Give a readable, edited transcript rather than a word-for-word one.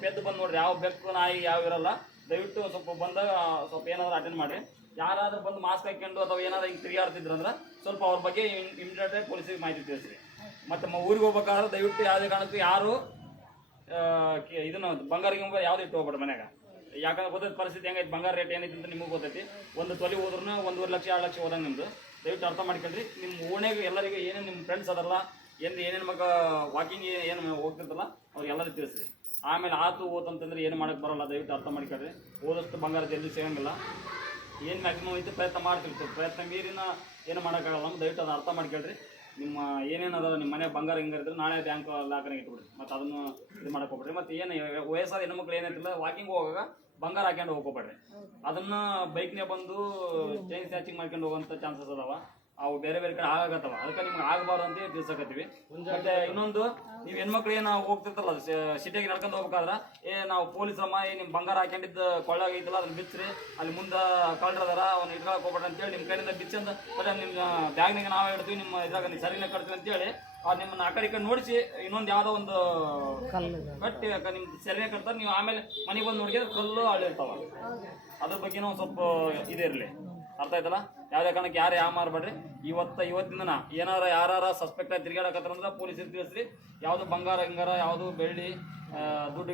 ಸ್ವಲ್ಪ ಎದ್ದು ಬಂದು ನೋಡ್ರಿ, ಯಾವ ಬೆಕ್ಕು ನಾಯಿ ಯಾವ ಇರಲ್ಲ. ದಯವಿಟ್ಟು ಸ್ವಲ್ಪ ಬಂದಾಗ ಸ್ವಲ್ಪ ಏನಾದ್ರು ಅಟೆಂಡ್ ಮಾಡಿರಿ. ಯಾರಾದ್ರೂ ಬಂದು ಮಾಸ್ಕ್ ಹಾಕೊಂಡು ಅಥವಾ ಏನಾದ್ರು ಹಿಂಗೆ ತಿರುಗಾಡ್ತಿದ್ರು ಅಂದ್ರೆ ಸ್ವಲ್ಪ ಅವ್ರ ಬಗ್ಗೆ ಇಮಿಡಿಯೇಟ್ ಪೊಲೀಸಿಗೆ ಮಾಹಿತಿ ತಿಳಿಸ್ರಿ. ಮತ್ತು ಊರಿಗೆ ಹೋಗ್ಬೇಕಾದ್ರೆ ದಯವಿಟ್ಟು ಯಾವುದೇ ಕಾರಣಕ್ಕೂ ಯಾರು ಇದನ್ನು ಬಂಗಾರ ಗಿಂಗಾರ ಯಾವ್ದು ಇಟ್ಟು ಹೋಗ್ಬೇಡ ಮನ್ಯಾಗ. ಯಾಕಂದ್ರೆ ಗೊತ್ತೈತೆ ಪರಿಸ್ಥಿತಿ ಹೆಂಗೈತೆ, ಬಂಗಾರ ರೇಟ್ ಏನೈತೆ ಅಂತ ನಿಮಗೂ ಗೊತ್ತೈತಿ. ಒಂದು ತೊಲೆ ಹೋದ್ರೂ 1.5 ಲಕ್ಷ 2 ಲಕ್ಷ ಹೋದಂಗೆ ನಿಮ್ಮದು. ದಯವಿಟ್ಟು ಅರ್ಥ ಮಾಡ್ಕೊಳ್ರಿ. ನಿಮ್ಮ ಓಣೆಗೆ ಎಲ್ಲರಿಗೂ ಏನೇನು ನಿಮ್ಮ ಫ್ರೆಂಡ್ಸ್ ಅದಲ್ಲ ಏನೇನು ಮಗ ವಾಕಿಂಗ್ ಏನು ಹೋಗ್ತಿರ್ತಲ್ಲ ಅವ್ರಿಗೆಲ್ಲರೂ ತಿಳಿಸ್ರಿ. ಆಮೇಲೆ ಆತು ಓತಂತಂದ್ರೆ ಏನು ಮಾಡೋಕ್ಕೆ ಬರೋಲ್ಲ. ದಯವಿಟ್ಟು ಅರ್ಥ ಮಾಡ್ಕೊಳ್ರಿ. ಓದಷ್ಟು ಬಂಗಾರ ಜಲ್ದಿ ಸಿಗಂಗಿಲ್ಲ. ಏನು ಮ್ಯಾಕ್ಸಿಮಮ್ ಐತೆ ಪ್ರಯತ್ನ ಮಾಡ್ತಿರ್ತೀವಿ, ಪ್ರಯತ್ನ ಮೀರಿನ ಏನು ಮಾಡೋಕ್ಕಾಗಲ್ಲ. ನಮ್ಗೆ ದಯವಿಟ್ಟು ಅದನ್ನು ಅರ್ಥ ಮಾಡ್ಕೊಳ್ರಿ. ನಿಮ್ಮ ಏನೇನದ ನಿಮ್ಮ ಮನೆ ಬಂಗಾರ ಹಿಂಗಿದ್ರೆ ನಾಳೆ ಬ್ಯಾಂಕ್ ಲಾಕರ್ಗೆ ಇಟ್ಬಿಡ್ರಿ. ಮತ್ತು ಅದನ್ನು ಇದು ಮಾಡಕ್ಕೆ ಹೋಗ್ಬೇಡ್ರಿ. ಮತ್ತು ಏನು ವಯಸ್ಸಾದ ಹೆಣ್ಮಕ್ಳು ಏನೈತಿಲ್ಲ ವಾಕಿಂಗ್ ಹೋಗಾಗ ಬಂಗಾರ ಹಾಕ್ಕೊಂಡು ಹೋಗ್ಕೋಬೇಡ್ರಿ. ಅದನ್ನು ಬೈಕ್ನೇ ಬಂದು ಚೈನ್ ಸ್ನ್ಯಾಚಿಂಗ್ ಮಾಡ್ಕೊಂಡು ಹೋಗೋಂಥ ಚಾನ್ಸಸ್ ಅದಾವ. ಅವು ಬೇರೆ ಬೇರೆ ಕಡೆ ಆಗತ್ತವ. ಅದಕ್ಕೆ ನಿಮ್ಗೆ ಆಗಬಾರ್ದು ಅಂತ ತಿಳ್ಸಕತ್ತೀವಿ. ಮತ್ತೆ ಇನ್ನೊಂದು, ನೀವು ಹೆಣ್ಮಕ್ಳು ಏನು ಹೋಗ್ತಿರ್ತಲ್ಲ ಸಿಟಿಯಾಗಿ ನಡ್ಕೊಂಡು ಹೋಗ್ಬೇಕಾದ್ರೆ ನಾವು ಪೊಲೀಸಮ್ಮ ನಿಮ್ಮ ಬಂಗಾರ ಹಾಕೊಂಡಿದ್ದು ಕೊಳ್ಳಾಗೈತಲ್ಲ ಅದನ್ನ ಬಿಚ್ಚ್ರಿ, ಅಲ್ಲಿ ಮುಂದೆ ಕಳ್ಳರದಾರ ಅವ್ನು ಇಟ್ಕೊಳಕ್ಕೆ ಹೋಗ್ಬೇಡ ಅಂತೇಳಿ ನಿಮ್ಮ ಕೈಯಿಂದ ಬಿಚ್ಚಂತ ಮತ್ತೆ ನಿಮ್ಮ ಬ್ಯಾಗ್ನಾಗ ನಾವೇ ಇಡ್ತೀವಿ, ನಿಮ್ಮ ಇದ್ರಾಗ ನೀವು ಸರಿನೇ ಕಟ್ತೀವಿ ಅಂತೇಳಿ ನಿಮ್ಮನ್ನ ಆ ಕಡೆ ನೋಡಿಸಿ ಇನ್ನೊಂದು ಯಾವುದೋ ಒಂದು ಕಟ್ಟಿ ನಿಮ್ಮ ಸರಿನೇ ಕಟ್ತಾರೆ. ನೀವು ಆಮೇಲೆ ಮನೆಗೆ ಬಂದು ನೋಡಿದ್ರೆ ಕಲ್ಲು ಹಳ್ಳಿರ್ತಾವ. ಅದ್ರ ಬಗ್ಗೆನೂ ಒಂದು ಸ್ವಲ್ಪ ಇದಿರಲಿ. ಅರ್ಥ ಆಯ್ತಲ್ಲ? ಯಾವುದೇ ಕಾರಣಕ್ಕೆ ಯಾರು ಮಾರಬೇಡ್ರಿ. ಇವತ್ತಿನ ಏನಾರ ಯಾರು ಸಸ್ಪೆಕ್ಟ್ ಆಗಿ ತಿರುಗಾಡಕತ್ತಾರಂದ್ರೆ ಪೊಲೀಸರಿಗೆ ತಿಳಿಸ್ರಿ. ಯಾವುದು ಬಂಗಾರ ಹಿಂಗಾರ ಯಾವುದು ಬೆಳ್ಳಿ ದುಡ್ಡು